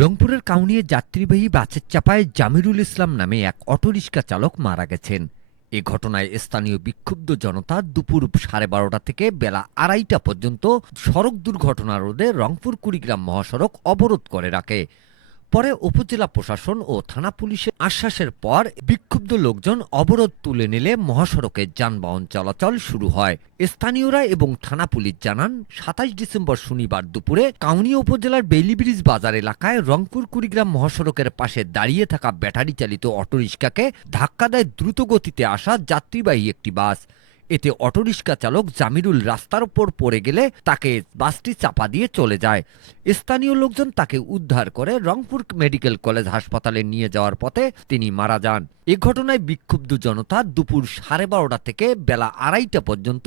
রংপুরের কাউনিয়া যাত্রীবাহী বাসের চাপায় জামিরুল ইসলাম নামে এক অটোরিকশা চালক মারা গেছেন। এ ঘটনায় স্থানীয় বিক্ষুব্ধ জনতা দুপুর 12:30 থেকে বেলা 2:30 পর্যন্ত সড়ক দুর্ঘটনা রোধে রংপুর কুড়িগ্রাম মহাসড়ক অবরোধ করে রাখে। পরে উপজেলা প্রশাসন ও থানা পুলিশের আশ্বাসের পর বিক্ষুব্ধ লোকজন অবরোধ তুলে নিলে মহাসড়কে যানবাহন চলাচল শুরু হয়। স্থানীয়রা এবং থানা পুলিশ জানান, 27 ডিসেম্বর শনিবার দুপুরে কাউনিয়া উপজেলার বেইলি ব্রিজ বাজার এলাকায় রংপুর কুড়িগ্রাম মহাসড়কের পাশে দাঁড়িয়ে থাকা ব্যাটারি চালিত অটোরিকশাকে ধাক্কা দেয় দ্রুত গতিতে আসা যাত্রীবাহী একটি বাস। এতে অটোরিকশা চালক জামিরুল রাস্তার উপর পড়ে গেলে তাকে বাসটি চাপা দিয়ে চলে যায়। স্থানীয় লোকজন তাকে উদ্ধার করে রংপুর মেডিকেল কলেজ হাসপাতালে নিয়ে যাওয়ার পথে তিনি মারা যান। এ ঘটনায় বিক্ষুব্ধ জনতা দুপুর 12:30 থেকে বেলা 2:30 পর্যন্ত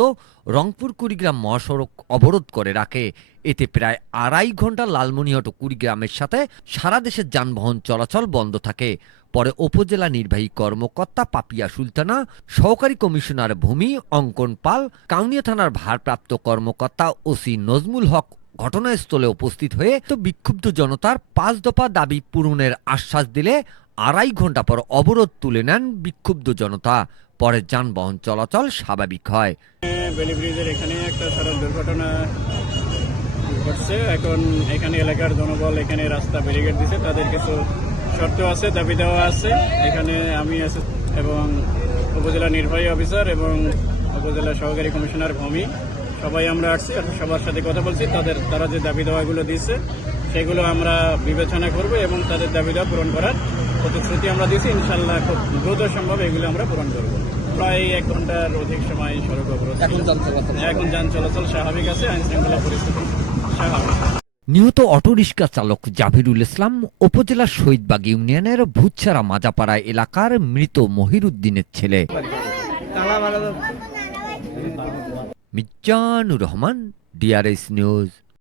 রংপুর কুড়িগ্রাম মহাসড়ক অবরোধ করে রাখে। এতে প্রায় 2.5 ঘন্টা লালমনিরহাট কুড়িগ্রামের সাথে সারা দেশের যানবাহন চলাচল বন্ধ থাকে। পরে উপজেলা নির্বাহী কর্মকর্তা পাপিয়া সুলতানা, সহকারী কমিশনার ভূমি অঙ্কন পাল, কাউনিয়া থানার ভারপ্রাপ্ত কর্মকর্তা ওসি নজমুল হক ঘটনাস্থলে উপস্থিত হয়ে বিক্ষুব্ধ জনতার 5 দফা দাবি পূরণের আশ্বাস দিলে 2.5 ঘন্টা পর অবরোধ তুলে নেন বিক্ষুব্ধ জনতা। পরে যানবাহন চলাচল স্বাভাবিক হয়। বেলি ব্রিজের এখানে একটা সড়ক দুর্ঘটনা ঘটছে। এখন এখানে এলাকার জনবল এখানে রাস্তা ব্যারিকেড দিচ্ছে, তাদের কিছু শর্ত আছে, দাবি দেওয়া আছে। এখানে আমি আছি এবং উপজেলা নির্বাহী অফিসার এবং উপজেলা সহকারী কমিশনার ভূমি, সবাই আমরা আসছি। সবার সাথে কথা বলছি। তারা যে দাবি দেওয়াগুলো দিচ্ছে সেগুলো আমরা বিবেচনা করব এবং তাদের দাবি দেওয়া পূরণ করার প্রতিশ্রুতি আমরা দিচ্ছি। ইনশাল্লাহ খুব দ্রুত সম্ভব এগুলো আমরা পূরণ করব। প্রায় 1 ঘন্টার অধিক সময় সড়ক অবরোধ। এখন যান চলাচল স্বাভাবিক আছে, আইন শৃঙ্খলা পরিস্থিতি স্বাভাবিক। নিহত অটোরিকশা চালক জাভিরুল ইসলাম উপজেলার শহীদবাগ ইউনিয়নের ভূতছাড়া মাজাপাড়া এলাকার মৃত মহিরুদ্দিনের ছেলে। Mizanur Rahman, DRS news.